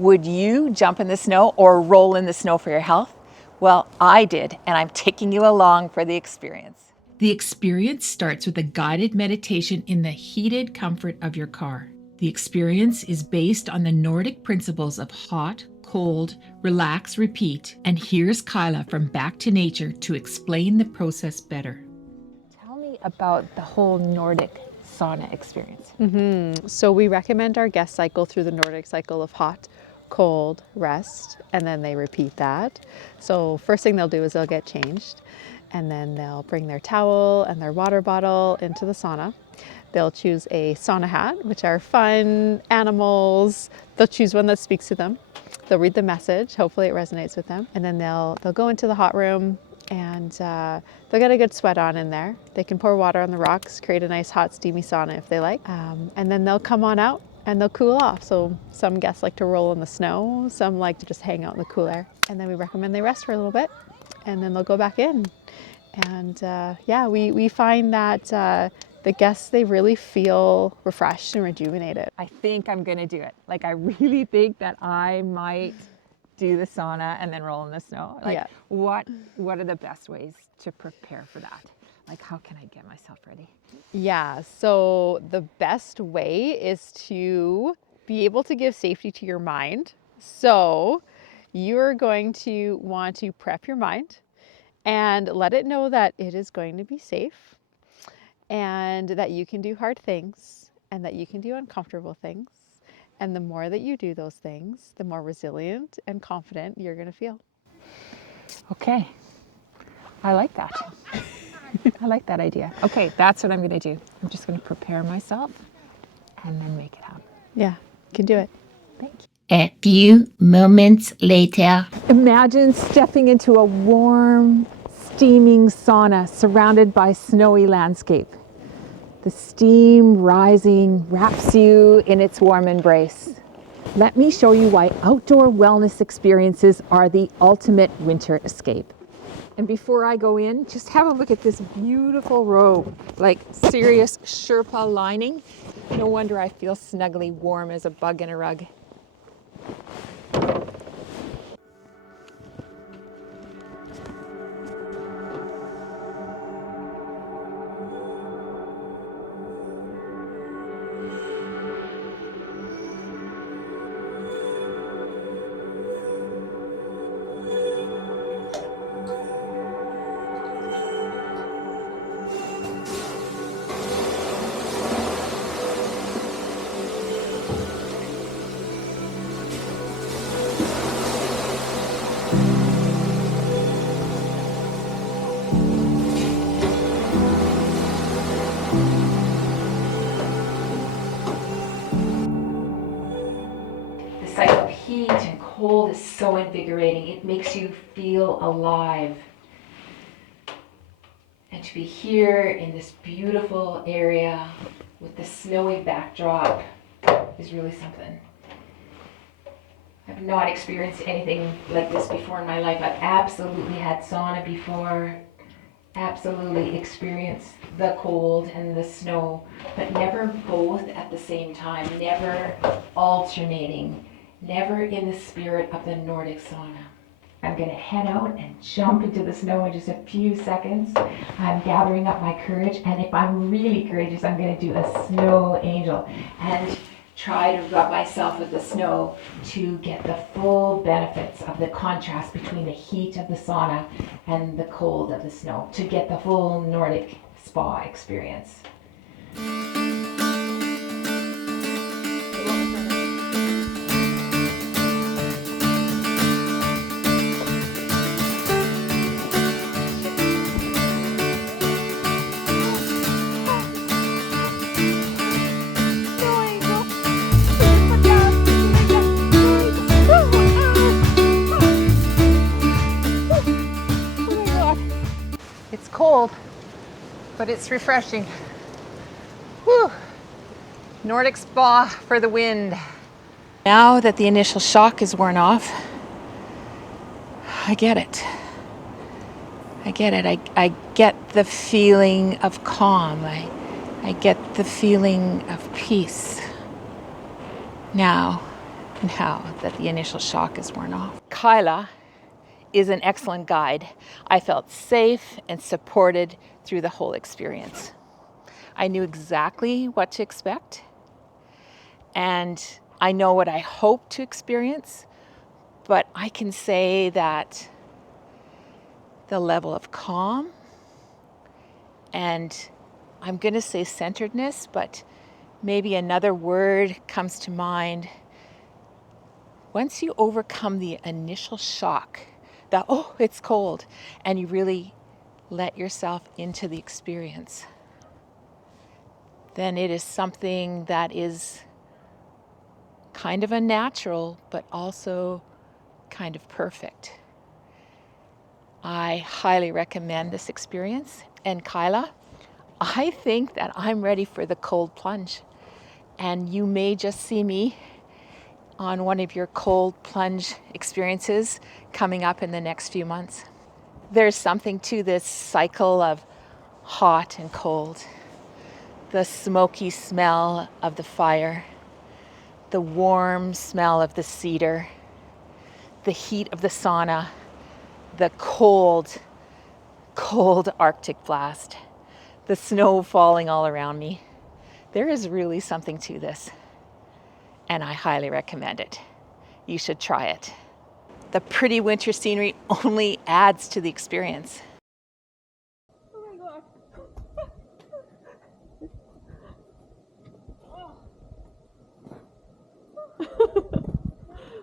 Would you jump in the snow or roll in the snow for your health? Well, I did, and I'm taking you along for the experience. The experience starts with a guided meditation in the heated comfort of your car. The experience is based on the Nordic principles of hot, cold, relax, repeat. And here's Kyla from Back to Nature to explain the process better. Tell me about the whole Nordic sauna experience. So we recommend our guests cycle through the Nordic cycle of hot, cold, rest, and then they repeat that. So first thing they'll do is they'll get changed, and then they'll bring their towel and their water bottle into the sauna. They'll choose a sauna hat, which are fun animals. They'll choose one that speaks to them. They'll read the message. Hopefully it resonates with them. And then they'll go into the hot room, and they'll get a good sweat on in there. They can pour water on the rocks, create a nice hot steamy sauna if they like. And then they'll come on out and they'll cool off. So some guests like to roll in the snow, some like to just hang out in the cool air. And then we recommend they rest for a little bit, and then they'll go back in. And we find that the guests, they really feel refreshed and rejuvenated. I think I'm gonna do it. Like, I really think that I might do the sauna and then roll in the snow. Like, Yeah. what are the best ways to prepare for that? Like, how can I get myself ready? Yeah, so the best way is to be able to give safety to your mind. So you're going to want to prep your mind and let it know that it is going to be safe, and that you can do hard things, and that you can do uncomfortable things. And the more that you do those things, the more resilient and confident you're going to feel. Okay, I like that. I like that idea. Okay, that's what I'm gonna do. I'm just gonna prepare myself and then make it happen. Yeah, you can do it. Thank you. A few moments later. Imagine stepping into a warm, steaming sauna surrounded by snowy landscape. The steam rising wraps you in its warm embrace. Let me show you why outdoor wellness experiences are the ultimate winter escape. And before I go in, just have a look at this beautiful robe, like serious Sherpa lining. No wonder I feel snuggly warm as a bug in a rug. The cycle of heat and cold is so invigorating. It makes you feel alive. And to be here in this beautiful area with the snowy backdrop is really something. I've not experienced anything like this before in my life. I've absolutely had sauna before, absolutely experienced the cold and the snow, but never both at the same time, never alternating, never in the spirit of the Nordic sauna. I'm gonna head out and jump into the snow in just a few seconds. I'm gathering up my courage, and if I'm really courageous, I'm gonna do a snow angel and try to rub myself with the snow to get the full benefits of the contrast between the heat of the sauna and the cold of the snow, to get the full Nordic spa experience. It's cold, but it's refreshing. Whew. Nordic spa for the wind. Now that the initial shock is worn off, I get it. I get the feeling of calm. I get the feeling of peace. Now, now that the initial shock is worn off. Kyla is an excellent guide. I felt safe and supported through the whole experience. I knew exactly what to expect, and I know what I hope to experience, but I can say that the level of calm, and I'm going to say centeredness, but maybe another word comes to mind. Once you overcome the initial shock, that, oh, it's cold, and you really let yourself into the experience, then it is something that is kind of unnatural, but also kind of perfect. I highly recommend this experience. And Kyla, I think that I'm ready for the cold plunge. And you may just see me on one of your cold plunge experiences coming up in the next few months. There's something to this cycle of hot and cold, the smoky smell of the fire, the warm smell of the cedar, the heat of the sauna, the cold, cold Arctic blast, the snow falling all around me. There is really something to this, and I highly recommend it. You should try it. The pretty winter scenery only adds to the experience.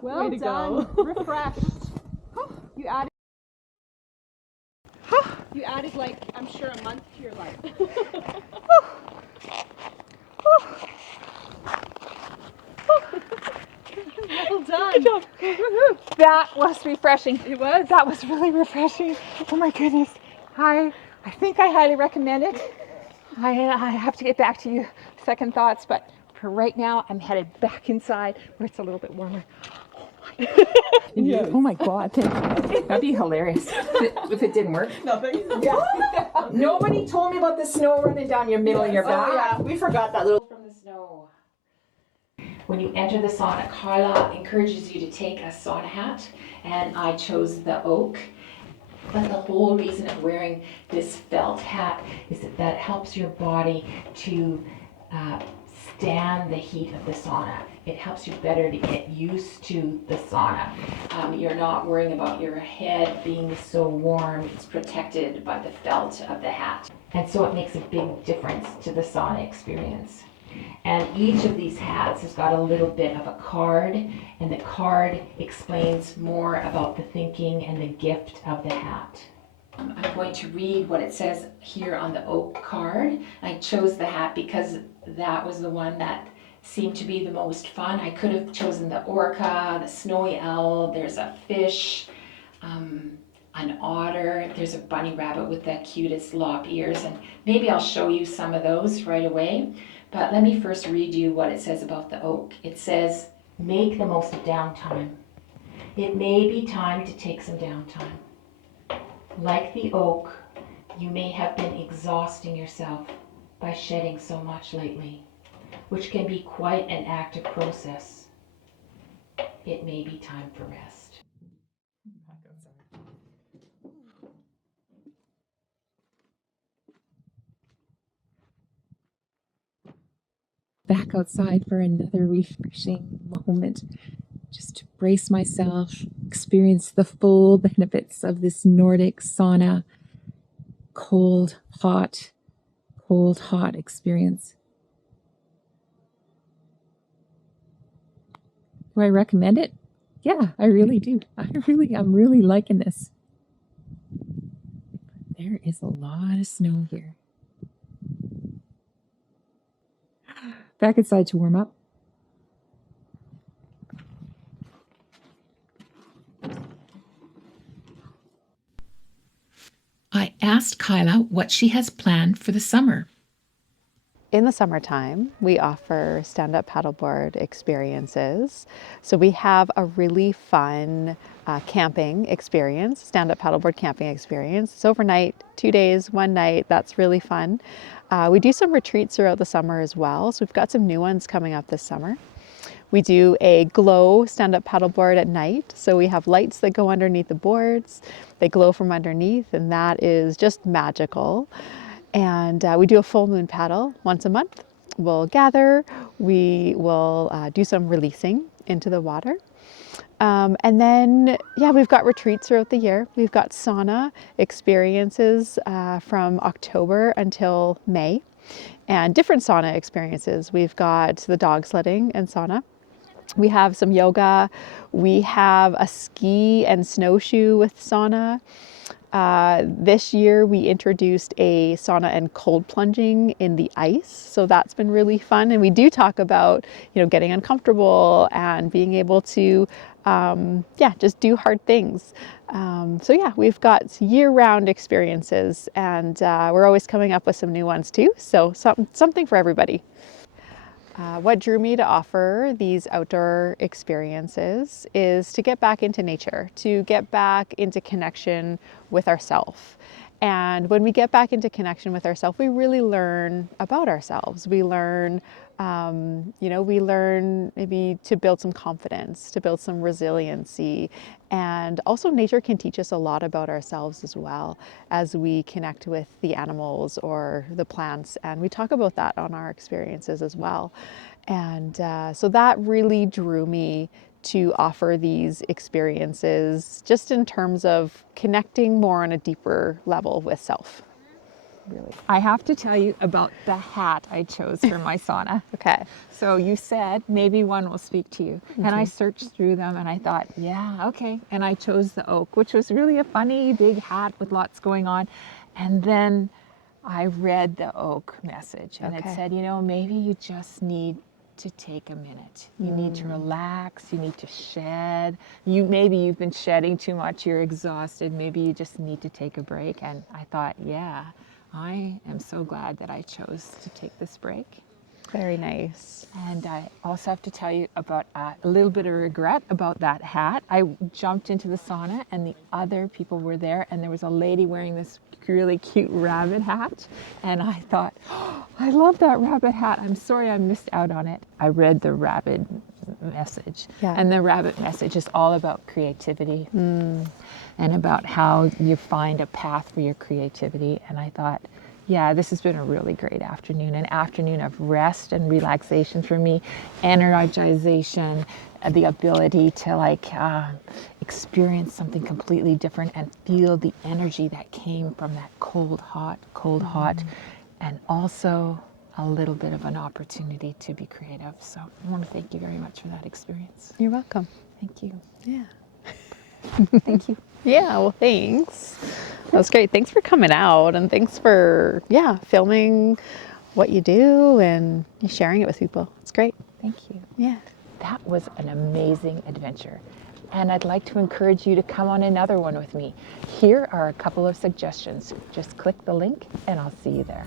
Well done. Refreshed. You added like, I'm sure, a month to your life. Well done. Good job. That was refreshing. It was. That was really refreshing. Oh my goodness. I think I highly recommend it. I have to get back to you, second thoughts, but for right now, I'm headed back inside where it's a little bit warmer. Yes. Oh my God, thank you. That'd be hilarious if it didn't work. Nothing. Yeah. Nobody told me about the snow running down your middle of your back. Oh yeah, we forgot that little. From the snow. When you enter the sauna, Carla encourages you to take a sauna hat, and I chose the oak. But the whole reason of wearing this felt hat is that it helps your body to stand the heat of the sauna. It helps you better to get used to the sauna. You're not worrying about your head being so warm. It's protected by the felt of the hat. And so it makes a big difference to the sauna experience. And each of these hats has got a little bit of a card, and the card explains more about the thinking and the gift of the hat. I'm going to read what it says here on the oak card. I chose the hat because that was the one that seemed to be the most fun. I could have chosen the orca, the snowy owl, there's a fish, an otter, there's a bunny rabbit with the cutest lop ears, and maybe I'll show you some of those right away. But let me first read you what it says about the oak. It says, make the most of downtime. It may be time to take some downtime. Like the oak, you may have been exhausting yourself by shedding so much lately, which can be quite an active process. It may be time for rest. Back outside for another refreshing moment, just to brace myself, experience the full benefits of this Nordic sauna, cold, hot experience. Do I recommend it? Yeah, I really do. I'm really liking this. There is a lot of snow here. Back inside to warm up. I asked Kyla what she has planned for the summer. In the summertime, we offer stand-up paddleboard experiences. So we have a really fun camping experience, stand-up paddleboard camping experience. It's overnight, 2 days, 1 night. That's really fun. We do some retreats throughout the summer as well. So we've got some new ones coming up this summer. We do a glow stand-up paddleboard at night. So we have lights that go underneath the boards. They glow from underneath, and that is just magical. And we do a full moon paddle once a month. We'll gather, we will do some releasing into the water. And then, yeah, we've got retreats throughout the year. We've got sauna experiences from October until May, and different sauna experiences. We've got the dog sledding and sauna. We have some yoga. We have a ski and snowshoe with sauna. This year we introduced a sauna and cold plunging in the ice. So that's been really fun. And we do talk about, getting uncomfortable and being able to, just do hard things. We've got year-round experiences, and we're always coming up with some new ones too. So something for everybody. What drew me to offer these outdoor experiences is to get back into nature, to get back into connection with ourselves. And when we get back into connection with ourselves, we really learn about ourselves. We learn, we learn maybe to build some confidence, to build some resiliency. And also nature can teach us a lot about ourselves as well as we connect with the animals or the plants. And we talk about that on our experiences as well. And so that really drew me to offer these experiences just in terms of connecting more on a deeper level with self. Really. I have to tell you about the hat I chose for my sauna. Okay. So you said maybe one will speak to you. And I searched through them and I thought, yeah, okay. And I chose the oak, which was really a funny big hat with lots going on. And then I read the oak message and it said, maybe you just need to take a minute. You need to relax, you need to shed. Maybe you've been shedding too much, you're exhausted, maybe you just need to take a break. And I thought, yeah, I am so glad that I chose to take this break. Very nice. And I also have to tell you about a little bit of regret about that hat. I jumped into the sauna and the other people were there, and there was a lady wearing this really cute rabbit hat, and I thought, oh, I love that rabbit hat. I'm sorry I missed out on it. I read the rabbit message, and the rabbit message is all about creativity and about how you find a path for your creativity. And I thought, yeah, this has been a really great afternoon, an afternoon of rest and relaxation for me, energization, the ability to experience something completely different and feel the energy that came from that cold, hot, and also a little bit of an opportunity to be creative. So I want to thank you very much for that experience. You're welcome. Thank you. Yeah. Thank you. Yeah, well, thanks. That was great. Thanks for coming out, and thanks for, filming what you do and sharing it with people. It's great. Thank you. Yeah. That was an amazing adventure. And I'd like to encourage you to come on another one with me. Here are a couple of suggestions. Just click the link and I'll see you there.